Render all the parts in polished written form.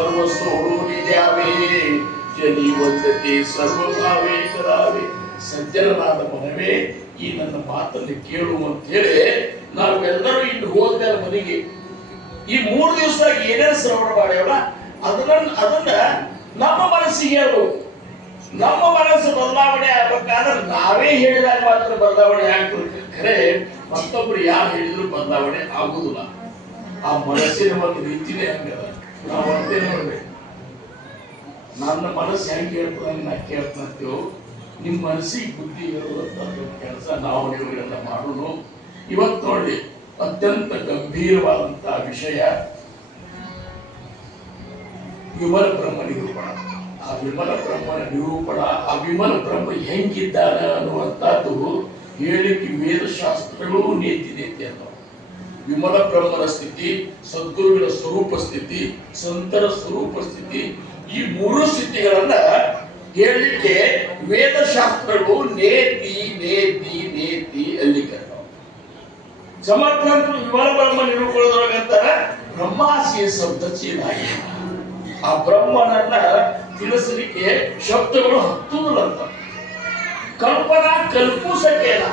सर्वस्व द्यावे जनी वंदते सर्वभावे करावे ಸಜ್ಜನರಾದ ಮನವೇ ಈ ನನ್ನ ಮಾತನ್ನು ಕೇಳು ಅಂತ ಹೇಳಿ ನಾವೆಲ್ಲರೂ ಇಲ್ಲಿ ಹೋದ್ಮೇಲೆ ಮನೆಗೆ ಈ 3 ದಿವಸ ಏನೇನು ಶ್ರವಣ ಮಾಡ್ಯಾವಲ್ಲ ಅದನ್ನ ನಮ್ಮ ಮನಸ್ಸಿಗೆ ಹೇಳು. ನಮ್ಮ ಮನಸ್ಸು ಬದಲಾವಣೆ ಆಗ್ಬೇಕಾದ್ರೆ ನಾವೇ ಹೇಳಿದಾಗ ಮಾತ್ರ ಬದಲಾವಣೆ ಆಗ್ತದೆ. ಖರೆ ಮತ್ತೊಬ್ರು ಯಾರು ಹೇಳಿದ್ರು ಬದಲಾವಣೆ ಆಗುದಿಲ್ಲ. ಆ ಮನಸ್ಸಿನ ಒಂದು ರೀತಿನೇ ಹಂಗದ. ನಾವು ಒಂದೇ ನೋಡ್ಬೇಕು, ನನ್ನ ಮನಸ್ಸು ಹೆಂಗೆ ಹೇಳ್ತದೆ ನಾ ಕೇಳ್ತಂತೇವು. ನಿಮ್ಮ ಮನಸ್ಸಿಗೆ ಬುದ್ಧಿ ಇರುವಂತ ಕೆಲಸ ನಾವು ನೀವುಗಳೆಲ್ಲ ಮಾಡೋಣ. ಇವತ್ತು ನೋಡಿ ಅತ್ಯಂತ ಗಂಭೀರವಾದಂತಹ ವಿಷಯ ವಿಮಲ ಬ್ರಹ್ಮ ನಿರೂಪಣ. ಆ ವಿಮಲ ಬ್ರಹ್ಮನ ನಿರೂಪಣ, ಆ ವಿಮಲ ಬ್ರಹ್ಮ ಹೆಂಗಿದ್ದಾನ ಅನ್ನುವಂಥದ್ದು ಹೇಳಿಕೆ ವೇದಶಾಸ್ತ್ರಗಳು ನೇತಿ ಅನ್ನೋ. ವಿಮಲ ಬ್ರಹ್ಮನ ಸ್ಥಿತಿ, ಸದ್ಗುರುವಿನ ಸ್ವರೂಪ ಸ್ಥಿತಿ, ಸಂತರ ಸ್ವರೂಪ ಸ್ಥಿತಿ, ಈ 3 ಸ್ಥಿತಿಗಳನ್ನ ಹೇಳಲಿಕ್ಕೆ ವೇದಶಾಸ್ತ್ರಗಳು ನೇತಿ ನೇತಿ ನೇತಿ ಅಲ್ಲಿಗೆ ಸಮರ್ಥಂತರು ವಿಮಲ ಬ್ರಹ್ಮ ನಿರೂಪಣದೊಳಗಂತಾರ ಬ್ರಹ್ಮಾಸಿ ಶಬ್ದ ಚೀನಾಗಿ. ಆ ಬ್ರಹ್ಮನನ್ನ ತಿಳಿಸಲಿಕ್ಕೆ ಶಬ್ದಗಳು ಹತ್ತುವುದಿಲ್ಲಂತ. ಕಲ್ಪನಾ ಕಲ್ಪಿಸಕೇನ,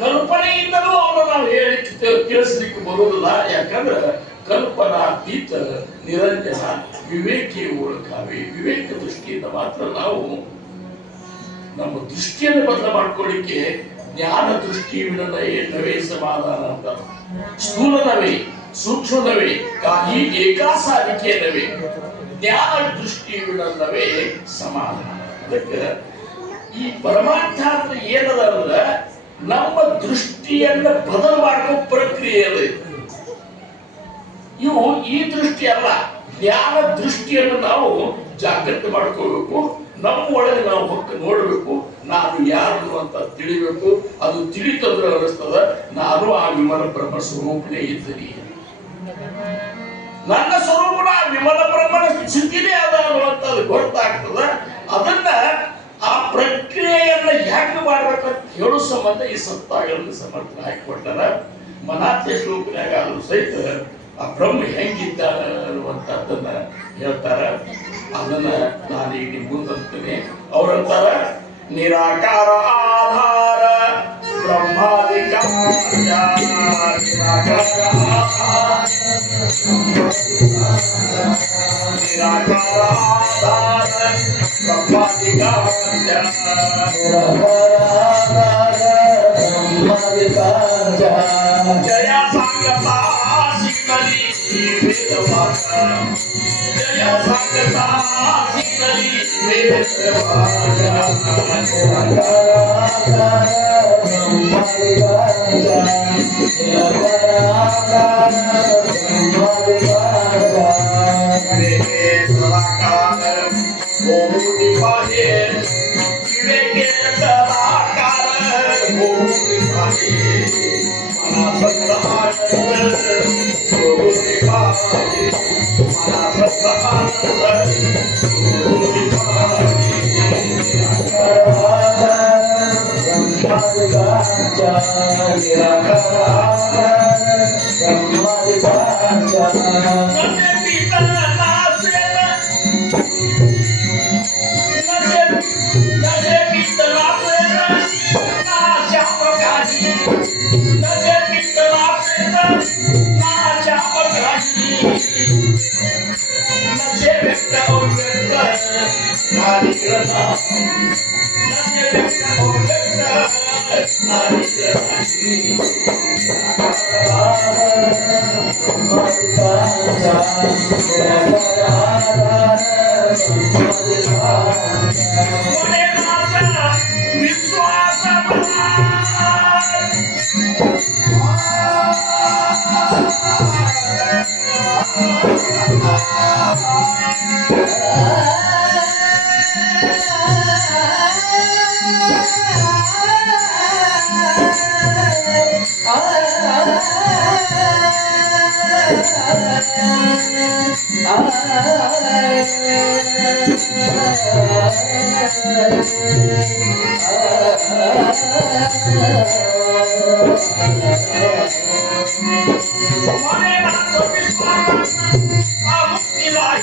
ಕಲ್ಪನೆಯಿಂದಲೂ ಅವನು ನಾವು ಹೇಳಲಿಕ್ಕೆ ತಿಳಿಸ್ಲಿಕ್ಕೆ ಬರುವುದಿಲ್ಲ. ಯಾಕಂದ್ರೆ ಕಲ್ಪನಾತೀತ ನಿರಂಜನ ವಿವೇಕಿ ಒಳಗಾವೆ. ವಿವೇಕ ದೃಷ್ಟಿಯಿಂದ ಮಾತ್ರ ನಾವು ನಮ್ಮ ದೃಷ್ಟಿಯನ್ನು ಬದಲು ಮಾಡ್ಕೊಳ್ಳಿಕ್ಕೆ ಜ್ಞಾನ ದೃಷ್ಟಿ ನವೇ ಸಮಾಧಾನ ಅಂತ. ಸ್ಥೂಲನವೇ, ಸೂಕ್ಷ್ಮನವೇ, ಕಾಹಿ ಏಕಾಸಾರಿಕೆ ನವೇ, ಜ್ಞಾನ ದೃಷ್ಟಿ ನವೇ ಸಮಾಧಾನ. ಅದಕ್ಕೆ ಈ ಪರಮಾರ್ಥ ಏನದ ಅಂದ್ರೆ ನಮ್ಮ ದೃಷ್ಟಿಯನ್ನ ಬದಲು ಮಾಡೋ ಪ್ರಕ್ರಿಯೆ ಅದ. ಇವು ಈ ದೃಷ್ಟಿ ಅಲ್ಲ, ಜ್ಞಾನ ದೃಷ್ಟಿಯನ್ನು ನಾವು ಜಾಗೃತಿ ಮಾಡ್ಕೋಬೇಕು. ನಮ್ಮ ಒಳಗೆ ನಾವು ಹೊಕ್ಕ ನೋಡಬೇಕು, ನಾನು ಯಾರು ಅಂತ ತಿಳಿಬೇಕು. ಅದು ತಿಳಿತಂದ್ರೆ ಅನಿಸ್ತದ ನಾನು ಆ ವಿಮಲ ಬ್ರಹ್ಮ ಸ್ವರೂಪನೇ ಇದ್ದೀನಿ. ನನ್ನ ಸ್ವರೂಪನ ವಿಮಲ ಬ್ರಹ್ಮನ ಸ್ಥಿತಿನೇ ಅದ ಅನ್ನುವಂಥದ್ದು ಗೊತ್ತಾಗ್ತದ. ಅದನ್ನ ಆ ಪ್ರಕ್ರಿಯೆಯನ್ನ ಹೆಂಗ್ ಮಾಡ್ಬೇಕಂತ ಹೇಳೋ ಸಂಬಂಧ ಈ ಸತ್ತಾಗಳನ್ನು ಸಮರ್ಥ ಹಾಕಿಕೊಟ್ಟಾರ. ಮನಾತ್ಯ ಶ್ಲೋಕನಾಗ ಆದ್ರೂ ಸಹಿತ ಆ ಬ್ರಹ್ಮ ಹೆಂಗಿದ್ದ ಅನ್ನುವಂಥದ್ದನ್ನ ಹೇಳ್ತಾರ. ಅದನ್ನ ನಾನು ಈಗ ಮುಂದಂತೇನೆ. ಅವರಂತಾರ ನಿರಾಕಾರ ಆಧಾರ ಬ್ರಹ್ಮಾದಿಕ ನಿರಾಕಾರ ಆಧಾರ ಬ್ರಹ್ಮಾದಿಕ ಜಯ ಸಂಗತ ಜಯ ಸಂಗತ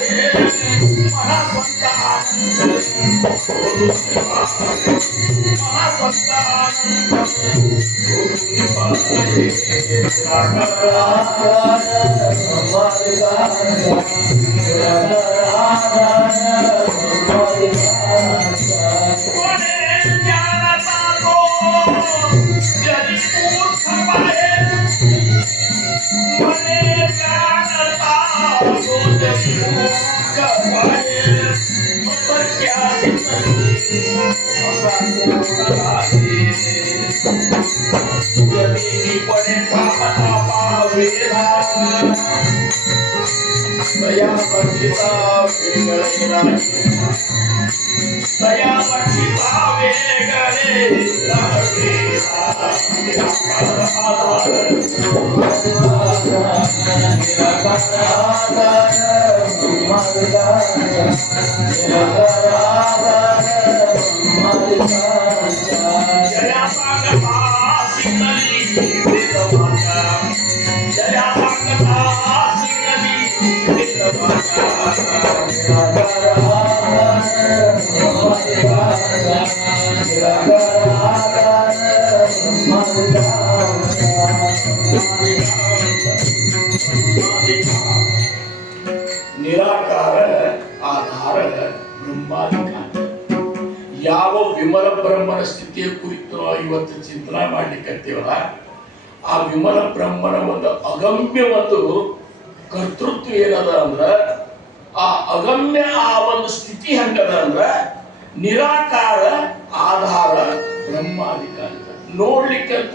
Amen. ನಿರಾಕಾರ ಆಧಾರ ಬ್ರಹ್ಮಾಧಿಕಾರ. ಯಾವ ವಿಮಲ ಬ್ರಹ್ಮನ ಸ್ಥಿತಿಯ ಕುರಿತು ನಾವು ಇವತ್ತು ಚಿಂತನೆ ಮಾಡ್ಲಿಕ್ಕತ್ತೀವಲ್ಲ, ಆ ವಿಮಲ ಬ್ರಹ್ಮನ ಒಂದು ಅಗಮ್ಯ ಒಂದು ಕರ್ತೃತ್ವ ಏನದ ಅಂದ್ರ, ಆ ಅಗಮ್ಯ ಆ ಒಂದು ಸ್ಥಿತಿ ಹಂಗದ ಅಂದ್ರ ನಿರಾಕಾರ ಆಧಾರ ಬ್ರಹ್ಮಾಧಿಕಾರ ನೋಡ್ಲಿಕ್ಕೆ